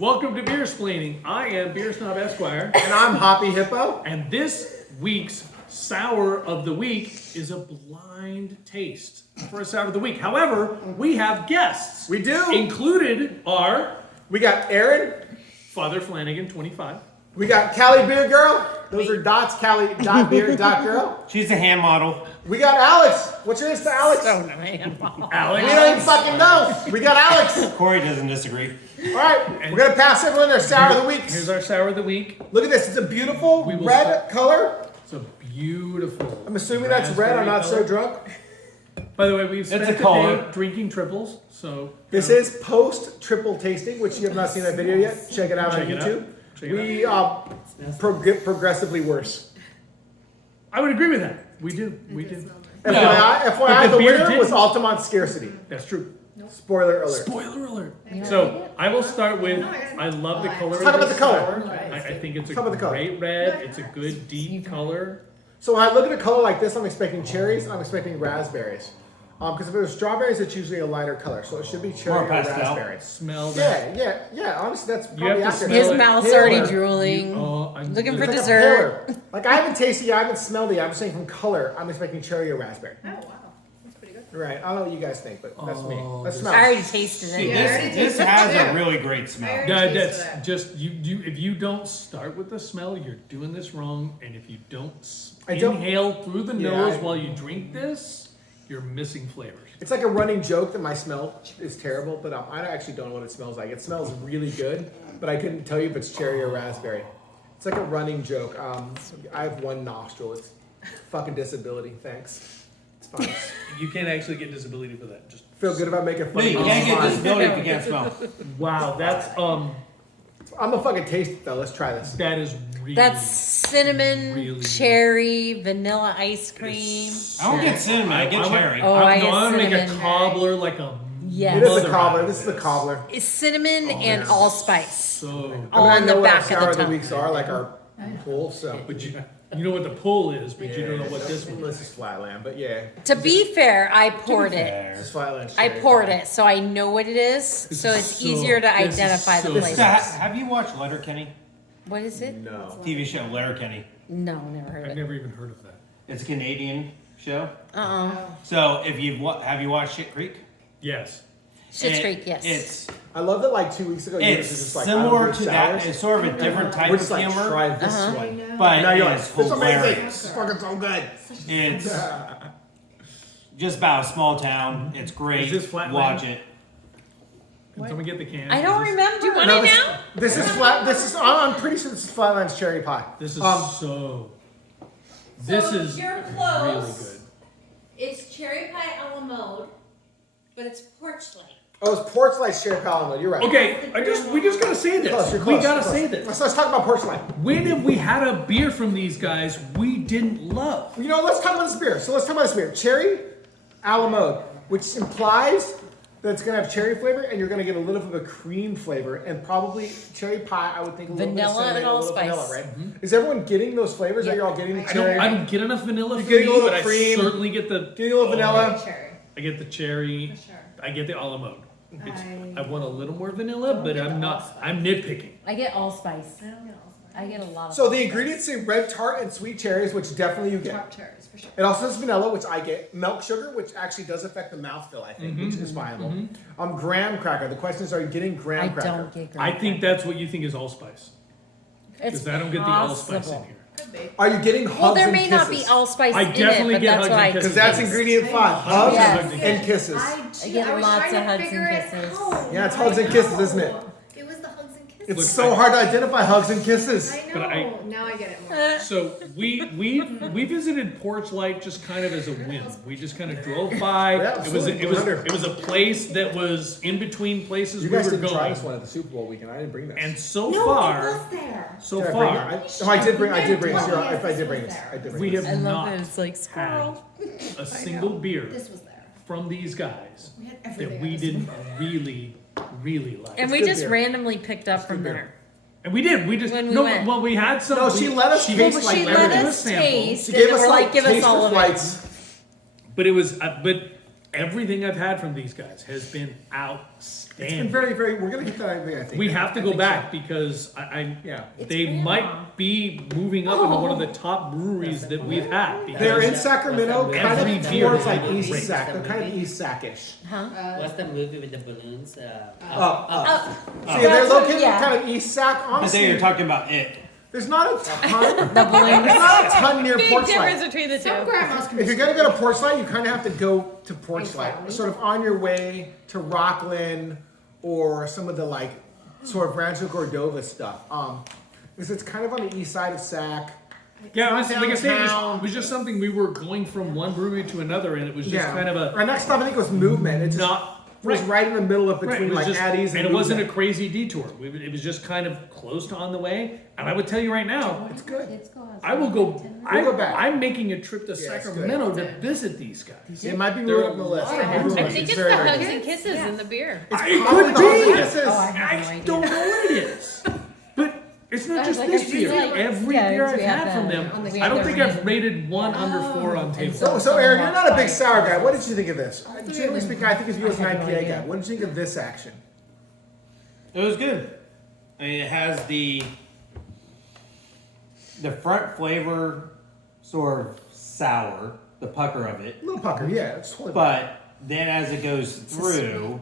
Welcome to Beer Splaining. I am Beer Snob Esquire. And I'm Hoppy Hippo. And this week's Sour of the Week is a blind taste for a Sour of the Week. However, we have guests. We do. Included are... We got Aaron. Father Flanagan, 25. We got Callie Beer Girl. Those are dots, Callie, dot beer, dot girl. She's a hand model. We got Alex. What's your Insta, Alex? So no hand model. Alex. We don't even fucking know. We got Alex. Corey doesn't disagree. All right, we're going to pass everyone their Sour of the Week. Here's our Sour of the Week. Look at this. It's a beautiful red color. It's a beautiful... I'm assuming that's red. I'm not so drunk. By the way, we've spent the day drinking triples, so... This is post-triple tasting, which you have not seen that video yet. Check it out on YouTube. We progressively worse. I would agree with that. We do. We do. FYI, the winner was Altamont Scarcity. That's true. Spoiler alert. Spoiler alert. So I will start with, I love the color. Let's talk about the color. I think it's a great red. It's a good deep color. So when I look at a color like this, I'm expecting cherries. I'm expecting raspberries. Because if it was strawberries, it's usually a lighter color. So it should be cherry or raspberry. Smell that. Yeah. Honestly, that's probably accurate. His mouth's already drooling. Looking for dessert. Like I haven't tasted it, I haven't smelled it. I'm saying from color, I'm expecting cherry or raspberry. Oh, wow. That's pretty good. Right. I don't know what you guys think, but that's me. Let's smell. I already tasted it. This has a really great smell. Yeah, that's just you. If you don't start with the smell, you're doing this wrong. And if you don't inhale through the nose while you drink this, you're missing flavors. It's like a running joke that my smell is terrible, but I actually don't know what it smells like. It smells really good, but I couldn't tell you if it's cherry or raspberry. It's like a running joke. I have one nostril. It's fucking disability. Thanks. It's fine. You can't actually get disability for that. Just feel good about making fun. No, you can't get disability if you can't smell. Wow, that's I'm gonna fucking taste it though. Let's try this. that is really. That's cinnamon, cherry, vanilla ice cream. I don't get cinnamon. I get cherry. Oh, I get I'm gonna make a cinnamon. cobbler like a. Yes. It is a cobbler. This is the cobbler. It's cinnamon and allspice. So, All I on know the what back our of Sour the of the tongue. Weeks are, like our pool. So, but you know what the pull is, but you don't know what this one is. This is Flatland, but yeah. To be fair, I poured it. This is Flatland. I poured it, so I know what it is. So it's easier to identify the flavors. Have you watched Letterkenny? What is it? No. TV show Letterkenny. No, never heard I've of it. never even heard of that. It's a Canadian show. Uh-oh. So if have you watched Shit Creek? Yes. Schitt's Creek, yes. It's I love that. Like 2 weeks ago, you were just like similar to that. It's sort of a different type We're of just like humor, try this one. but Now you're like, it's this is amazing. hilarious. It's fucking so good. It's just about a small town. It's great. Is this Flatland? Watch it. Can someone get the can? I don't remember. Do you want No, it now? This is flat. This is. I'm pretty sure this is Flatland's cherry pie. This is So you're close. really good. It's cherry pie a la mode, but it's porch light. Oh, it's Porch Light's cherry pie lemon. You're right. Okay, we just gotta say this. Close, you're We close, gotta you're close. say this. Let's talk about Porch Light. When have we had a beer from these guys we didn't love? You know, let's talk about this beer. So let's talk about this beer. Cherry a la mode, which implies that it's gonna have cherry flavor, and you're gonna get a little bit of a cream flavor, and probably cherry pie. I would think a little bit of Vanilla cinnamon, and a little allspice. vanilla, right? Is everyone getting those flavors? Are you all getting the cherry? I don't get enough vanilla for getting a me, little but cream. I certainly get the Getting a little vanilla. Cherry. I get the cherry. For sure. I get the a la mode. I want a little more vanilla, but I'm nitpicking. I get allspice. I don't get allspice. I get a lot of So the ingredients say red tart and sweet cherries, which definitely you get. Tart cherries, for sure. It also has vanilla, which I get. Milk sugar, which actually does affect the mouthfeel, I think, which is viable. Graham cracker. The question is, are you getting graham I cracker? don't get graham I think that's what you think is allspice. It's Because I don't get the allspice in possible. here. Could be. Are you getting hugs Well, there and may kisses? not be allspice I in definitely it, but get that's hugs what and I kisses. Because that's taste. ingredient 5. Hugs Yes. and kisses. I get lots of hugs and kisses. Yeah, it's hugs and kisses, isn't it? It was the hugs and kisses. It's Look, so hard to identify hugs and kisses. I know. But now I get it more. So we visited Porch Light just kind of as a whim. We just kind of drove by. Yeah, it was absolutely. a place that was in between places You we guys were didn't try going. this one at the Super Bowl weekend. I didn't bring this. And so No, far, it was there. so Did I bring far, it? I did bring. I did bring this. You're right. If I did bring this, I did bring we this. have I love not that it's like had squirrel. a single beer This was there. from these guys We had everything. that we at the Super didn't Bowl. really like. And we good just beer. randomly picked up from beer. there. And we did. We just When we no. went. Well, we had some. No, she let us she taste Well, like she let everything. us sample. taste, She and gave then us we're like like, give us taste all for of it. flights. But it was. But Everything I've had from these guys has been It's outstanding. been very, very. We're gonna hit that IPA. I think We have to I go think back so. because Yeah. they might be moving up into one of the top breweries that we've had. Because They're in Sacramento, kind Every of beer towards they like do East great. Sac. They're kind of East Sac-ish. What's the movie with the balloons? Up. See, they're That's what- located yeah. kind of East Sac. I think Honestly, you're talking about it. there's not a ton. The balloons. There's not a ton near Big Porchlight. difference between the Some two. grandmas can If be you're gonna go to Porchlight, you kind of have to go to Porchlight, Exactly. sort of on your way to Rockland or some of the like sort of Rancho Cordova stuff. Because it's kind of on the east side of Sac. Yeah, like I say, Downtown. it was just something we were going from one brewery to another, and it was just kind of a Our next stop, I think, was Movement. It just was right in the middle of Right, between it was like just- Addie's and it wasn't a Movement. crazy detour. It was just kind of close to on the way. And I would tell you right now, It's good. I will go. We'll go back. I'm making a trip to Yeah, it's Sacramento good. to visit these guys. It might be There moved are up the a list. lot of It breweries. I is think it's very, the very hugs good. and kisses in the beer. It's It probably could the Hugs and be. Kisses. Oh, I have no I idea. don't know what it is, but it's not I was just like, this I feel beer. like- Every yeah, beer we I've have had from the- them, on the I don't other think I've rated one under 4 on table. So Aaron, you're not a big sour guy. What did you think of this? Generally speaking, I think of you as an I have no IPA idea. guy. What did you think of this action? It was good. I mean, it has the front flavor, sort of sour, the pucker of it. A little pucker, yeah. It's totally. But then as it goes through,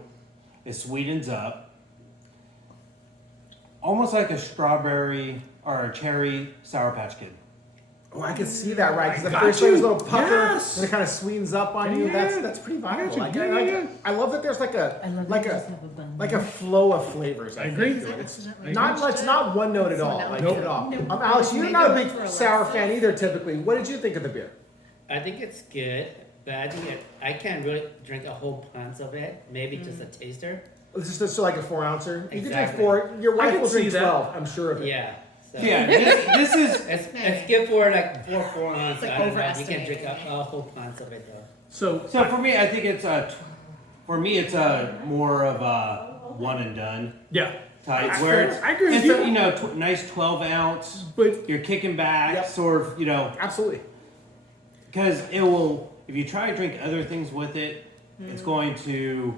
it sweetens up. Almost like a strawberry or a cherry Sour Patch Kid. Oh, I can see that, right? Because the Got first one is a you. little pucker, Yes. and it kind of sweetens up on you. Yeah. That's pretty I got viable. you. Like, Yeah, I, yeah, I love that there's like I a love like that you a just have a bun. like a flow of flavors. I think, agree. to it. It's Accidentally not touched it's it. not one note at all. So Like now at all. no. Alex, you're Maybe not a look big for a sour left fan side. either. Typically, what did you think of the beer? I think it's good, but I think I can't really drink a whole pint of it. Maybe just a taster. This is just like a 4 ouncer. You can drink Exactly. 4. Your I wife can will drink see that. 12. I'm sure of it. Yeah. So Yeah, this is it's good for like 4 ounces. like I don't know. You can overestimating drink a it. whole pint of it though. So so for me. I think it's a more of a one and done yeah, type I- where it's, I agree with it's you. a, nice 12 ounce. but You're kicking back, Yep. sort of, Absolutely. because it will. If you try to drink other things with it, it's going to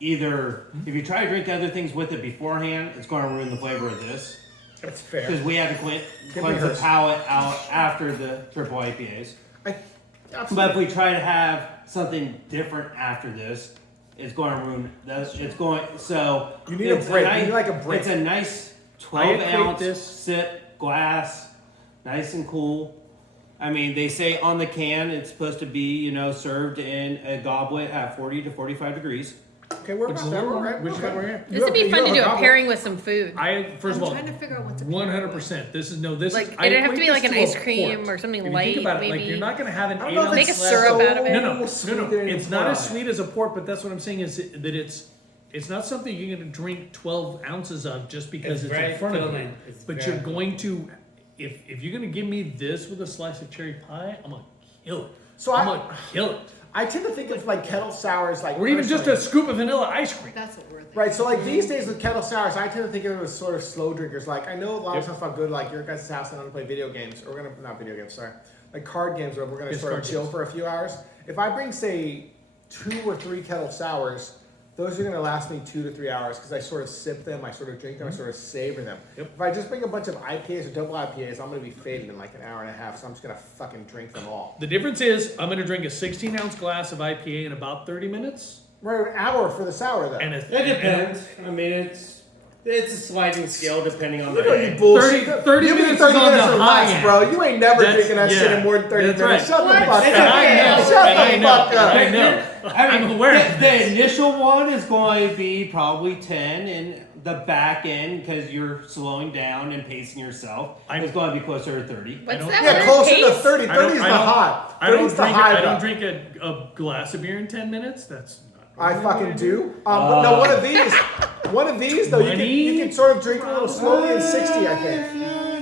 either. If you try to drink other things with it beforehand, it's going to ruin the flavor of this. That's fair. Because we had to Give me cleanse the hers. palate out after the triple IPAs. Absolutely. But if we try to have something different after this, it's going to ruin. It's going. So You need a it's break. nice- You need like a break. It's a nice I 12 equate ounce this- sip glass, nice and cool. I mean, they say on the can it's supposed to be, served in a goblet at 40 to 45 degrees. Okay, we're about that. We're right. Which is Okay. what we're at. This would be fun to do a pairing with some food. First I'm of all, trying to figure out what to pair it with. 100%. This is this. Like, is, I it'd have to equate be like this an to a ice cream port. or something If you light, think about it, like maybe. you're not going to have an I don't 8 know if ounce. Make a it's syrup so out of it. No, sweet that it's not it's as sweet as a port, but that's what I'm saying is that it's not something you're going to drink 12 ounces of just because It's it's, very in front of you. filling. It's But very you're going to, if you're going to give me this with a slice of cherry pie, I'm going to kill it. So I'm I- going to kill it. I tend to think of like kettle sours, like Or even just a personally. scoop of vanilla ice cream. That's what we're thinking. Right, so like these days with kettle sours, I tend to think of them as sort of slow drinkers. Like I know a lot of Yep. stuff about good, like your guys' house and I'm gonna play video games, or we're gonna not video games, sorry, like card games where we're gonna Yes, sort of card chill games. for a few hours. If I bring say 2 or 3 kettle sours, those are gonna last me 2 to 3 hours because I sort of sip them, I sort of drink them, I sort of savor them. Yep. If I just bring a bunch of IPAs or double IPAs, I'm gonna be faded in like an hour and a half, so I'm just gonna fucking drink them all. The difference is I'm going to drink a 16-ounce glass of IPA in about 30 minutes. Right, an hour for the sour though. And It depends. I mean, it's a sliding scale depending on the Look at day. you bullshit. 30 You mean minutes 30 is on minutes the or high less, end. bro. You ain't never That's- drinking that shit yeah. in more than 30 That's minutes. right. Shut the fuck And up. I know. Shut and I the know. fuck up. And I know. I'm aware of The this. initial one is going to be probably 10, and the back end, because you're slowing down and pacing yourself, is going to be closer to 30. What's don't- that? Yeah, one? closer to Taste? 30. I 30 don't- is the I don't- hot. I don't 30 is the drink. high. I don't though. drink a glass of beer in 10 minutes. That's not. I fucking do. But no, one of these though, you 20? can sort of drink a little slowly in 60, I think.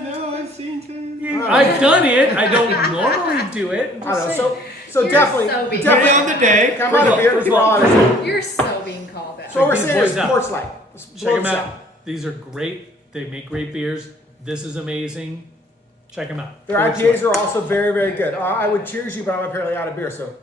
No, I've seen 10. I've done it. I don't normally do it. I don't know. So You're definitely, so big. Depending definitely. on the day. Come on, the beer. First of we're all- all honest. You're so being called out. So what we're Check these saying is boys out. Porch Light. Check them out. These are great. They make great beers. This is amazing. Check them out. Their IPAs are also very, very good. I would cheers you, but I'm apparently out of beer. So